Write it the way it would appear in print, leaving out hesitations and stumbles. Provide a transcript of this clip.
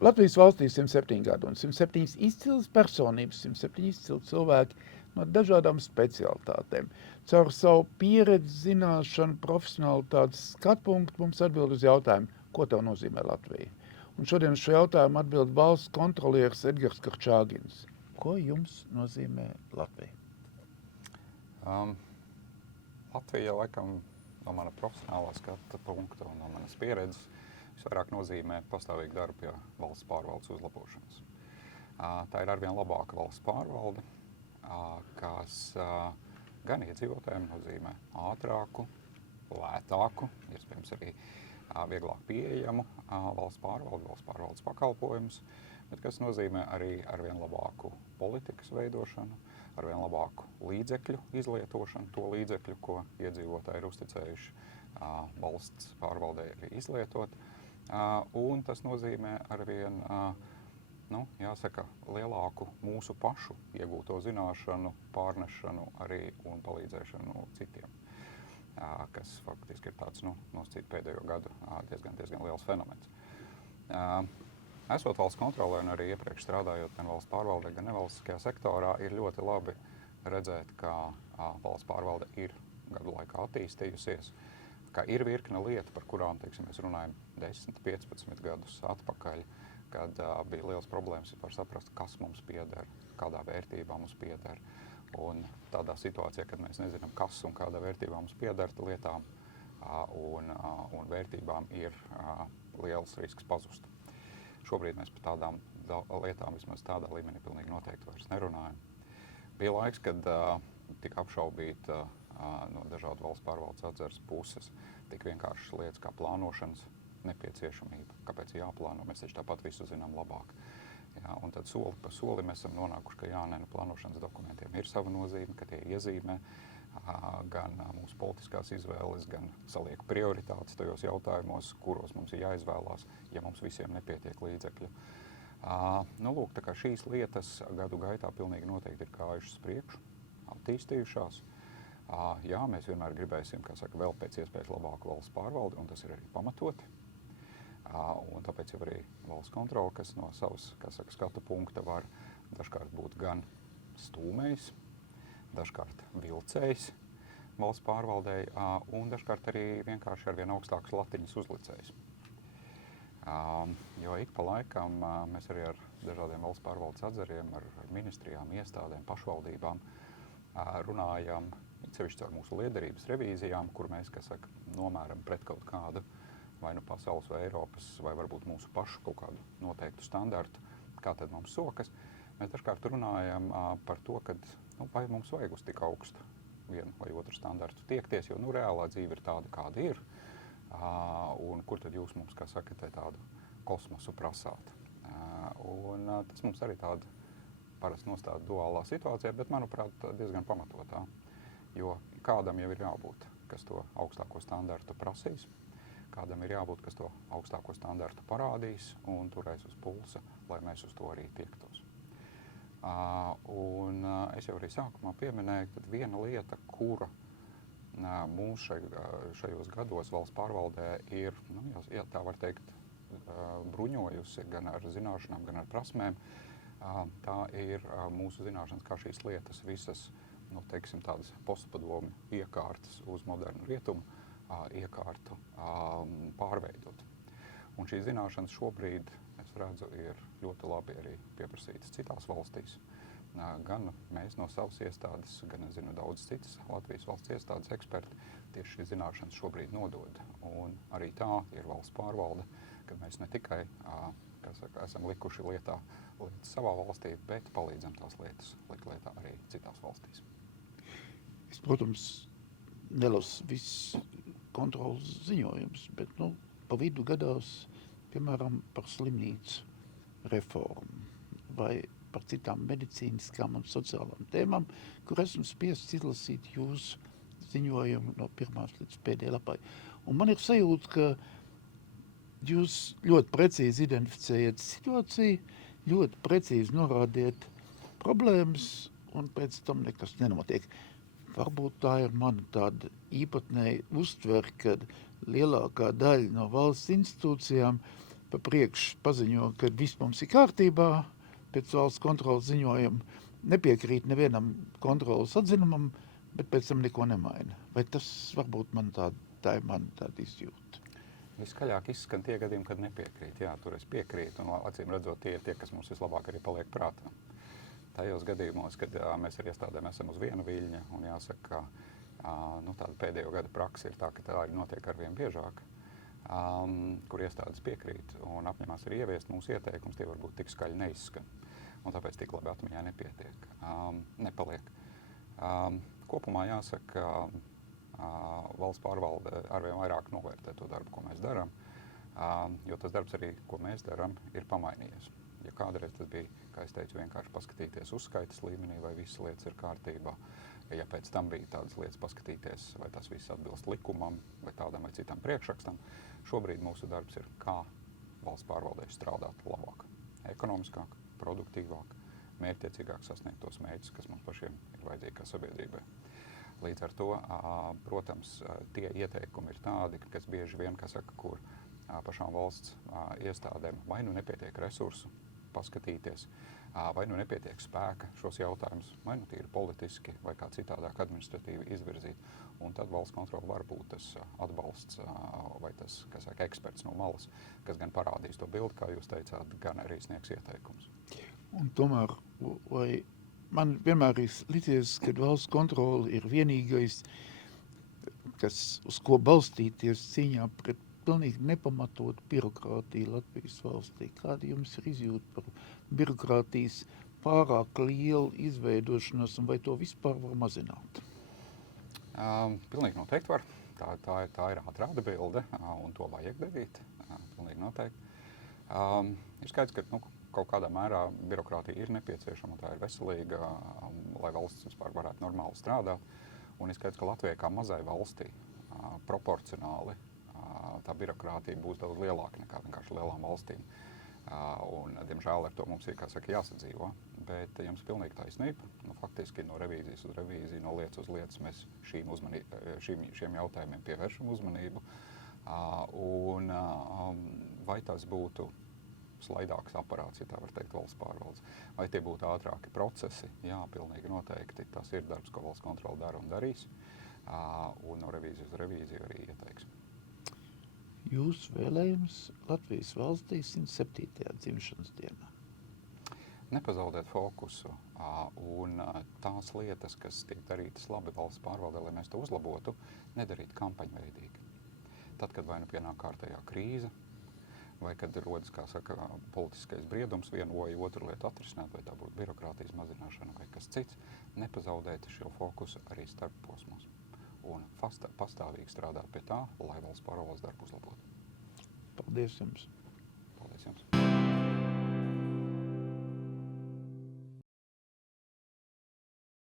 Latvijas valstī 107 gadu un 107 izcils personības, 107 izcili cilvēki no dažādām specialitātēm. Caur savu pieredzi, zināšanu, profesionalitātes skatpunktu mums atbild uz jautājumu, ko tev nozīmē Latvija. Un šodien šo jautājumu atbild valsts kontrolieris Edgars Korčāgins. Ko jums nozīmē Latvija? Latvija, laikam, no mana profesionālā skata punkta un no manas pieredzes, visvairāk nozīmē pastāvīgu darbu pie valsts pārvaldes uzlabošanas. Tā ir arvien labāka valsts pārvalde, kas gan iedzīvotājiem nozīmē ātrāku, lētāku, iespējams arī vieglāk pieejamu valsts pārvaldes pakalpojumus, bet kas nozīmē arī arvien labāku politikas veidošanu, arvien labāku līdzekļu izlietošanu, to līdzekļu, ko iedzīvotāji ir uzticējuši valsts pārvaldei arī izlietot. Un tas nozīmē arvien, jāsaka, lielāku mūsu pašu iegūto zināšanu, pārnešanu arī un palīdzēšanu citiem, kas faktiski ir tāds, nosacīt pēdējo gadu diezgan liels fenomens. Esot valsts kontrolē un arī iepriekš strādājot gan valsts pārvaldē, gan nevalstiskajā sektorā, ir ļoti labi redzēt, ka valsts pārvalde ir gadu laikā attīstījusies, ka ir virkne lietu, par kurām, teiksim, mēs runājam 10, 15 gadus atpakaļ, kad bija liels problēmas par saprast, kas mums pieder, kādā vērtībā mums pieder. Un tādā situācijā, kad mēs nezinām, kas un kādā vērtībā mums pieder lietām un vērtībām, ir liels risks pazust. Šobrīd mēs par tādām lietām, vismaz tādā līmenī, pilnīgi noteikti vairs nerunājam. Bija laiks, kad tika apšaubīta no dažādu valsts pārvaldes atzares puses tik vienkāršas lietas kā plānošanas nepieciešamība. Kāpēc jāplāno? Mēs taču tāpat visu zinām labāk. Jā, un tad soli pa soli mēs esam nonākuši, ka plānošanas dokumentiem ir sava nozīme, ka tie iezīmē gan mūsu politiskās izvēles, gan saliek prioritātes tajos jautājumos, kuros mums ir jāizvēlās, ja mums visiem nepietiek līdzekļu. Lūk, tā kā šīs lietas gadu gaitā pilnīgi noteikti ir kājušas priekšu, attīstījušās. Jā, mēs vienmēr gribēsim, vēl pēc iespējas labāku valsts pārvaldi, un tas ir arī pamatoti. Un tāpēc jau arī valsts kontrole, kas no savas, skatu punkta var dažkārt būt gan stūmējs, dažkārt vilcējs valsts pārvaldei, un dažkārt arī vienkārši ar vien augstākas latiņas uzlicējs. Jo ik pa laikam mēs arī ar dažādiem valsts pārvaldes atzariem, ar ministrijām, iestādēm, pašvaldībām runājam, sevišķi ar mūsu liederības revīzijām, kur mēs, nomēram pret kaut kādu vai nu pasaules vai Eiropas, vai varbūt mūsu pašu kaut kādu noteiktu standartu, kā tad mums sokas. Mēs dažkārt runājam par to, ka vai mums vajag uz tik augstu vienu vai otru standartu tiekties, jo reālā dzīve ir tāda, kāda ir. Un kur tad jūs mums, tādu kosmosu prasāt? Un tas mums arī tāda parasti nostāda duālā situācijā, bet, manuprāt, diezgan pamatotā. Jo kādam jau ir jābūt, kas to augstāko standartu prasīs, kādam ir jābūt, kas to augstāko standartu parādīs un turēs uz pulsa, lai mēs uz to arī tiektos. Un es jau arī sākumā pieminēju, ka viena lieta, kura mūs šajos gados valsts pārvaldē ir, ja tā var teikt, bruņojusi gan ar zināšanām, gan ar prasmēm, tā ir mūsu zināšanas, kā šīs lietas visas, tādas postpadomju iekārtas uz modernu rietumu iekārtu pārveidot. Un šīs zināšanas šobrīd, es redzu, ir ļoti labi arī pieprasītas citās valstīs. Gan mēs no savas iestādes, gan es zinu daudz citas Latvijas valsts iestādes eksperti tieši šīs zināšanas šobrīd nodod. Un arī tā ir valsts pārvalde, kad mēs ne tikai esam likuši lietas savā valstī, bet palīdzam tās lietas likt lietā arī citās valstīs. Es, protams, nelasu viss kontrolas ziņojums, bet pa vidu gadās, piemēram, par slimnīcu reformu vai par citām medicīniskām un sociālām tēmām, kur esmu spiests izlasīt jūsu ziņojumu no pirmās līdz pēdējai lapai. Un man ir sajūta, ka jūs ļoti precīzi identificējat situāciju, ļoti precīzi norādiet problēmas, un pēc tam nekas nenotiek. Varbūt tā ir mana tāda īpatnēja uztver, kad lielākā daļa no valsts institūcijām pa priekšu paziņo, ka viss mums ir kārtībā, pēc valsts kontrolas ziņojuma nepiekrīt nevienam kontrolas atzinumam, bet pēc tam neko nemaina. Vai tas varbūt tā ir man tāda izjūta? Viskaļāk izskan tie gadījumi, kad nepiekrīt. Jā, tur es piekrītu, un acīm redzot, tie ir tie, kas mums vislabāk arī paliek prātā. Tajos gadījumos, kad mēs ar iestādēm esam uz viena viļņa, un jāsaka, ka tāda pēdējo gadu praksa ir tā, ka tā arī notiek arvien biežāk, kur iestādes piekrīt un apņemās arī ieviest mūsu ieteikumus, tie varbūt tik skaļi neizskan. Un tāpēc tik labi atmiņā nepaliek. Kopumā jāsaka, valsts pārvalde arvien vairāk novērtē to darbu, ko mēs darām, jo tas darbs arī, ko mēs darām, ir pamainījies. Ja kādreiz tas bija, kā es teicu, vienkārši paskatīties uzskaitas līmenī, vai visas lietas ir kārtībā, ja pēc tam bija tādas lietas paskatīties, vai tas viss atbilst likumam, vai tādam vai citam priekšrakstam, šobrīd mūsu darbs ir, kā valsts pārvaldē strādāt labāk, ekonomiskāk, produktīvāk, mērķtiecīgāk sasniegt tos mērķus, kas mums pašiem ir vajadzīgi kā sabiedrībai. Līdz ar to, protams, tie ieteikumi ir tādi, kas bieži vien, kur pašām valsts iestādēm vai nu nepietiek resursu paskatīties, vai nu nepietiek spēka šos jautājumus, vai nu tīri politiski, vai kā citādāk administratīvi izvirzīt. Un tad valsts kontrole var būt tas atbalsts vai tas, eksperts no malas, kas gan parādīs to bildi, kā jūs teicāt, gan arī sniegs ieteikumus. Un tomēr, vai man vienmēr ir licies, ka valsts kontrole ir vienīgais, uz ko balstīties cīņā pret pilnīgi nepamatot birokrātiju Latvijas valstī. Kāda jums ir izjūta par birokrātijas pārāk lielu izveidošanos un vai to vispār var mazināt? Pilnīgi noteikti var. Tā ir ātrā atbilde, un to vajag darīt. Pilnīgi noteikti. Ir skaidrs, ka kaut kādā mērā birokrātija ir nepieciešama, tā ir veselīga, lai valsts vispār varētu normāli strādāt. Un ir skaidrs, ka Latvijai kā mazai valstī proporcionāli tā birokrātija būs daudz lielāka nekā vienkārši lielām valstīm. Un, diemžēl, ar to mums ir, jāsadzīvo. Bet jums pilnīgi taisnība. Faktiski no revīzijas uz revīziju, no lietas uz lietas mēs šiem jautājumiem pievēršam uzmanību. Un vai tas būtu slaidāks aparāts, ja tā var teikt, valsts pārvaldes, vai tie būtu ātrāki procesi? Jā, pilnīgi noteikti. Tas ir darbs, ko valsts kontrole dara un darīs. Un no revīzijas uz revīziju arī ieteiksim. Jūsu vēlējums Latvijas valstī 107. dzimšanas dienā? Nepazaudēt fokusu un tās lietas, kas tiek darītas labi valsts pārvaldē, lai mēs to uzlabotu, nedarīt kampaņveidīgi. Tad, kad vai nu pienāk kārtējā krīze, vai kad rodas, politiskais briedums, vienu vai otru lietu atrisināt, vai tā būtu birokrātijas mazināšana vai kas cits, nepazaudēt šo fokusu arī starp posmos. Un pastāvīgi strādāt pie tā, lai valsts pārvaldes darbu uzlabotu. Paldies jums! Paldies jums!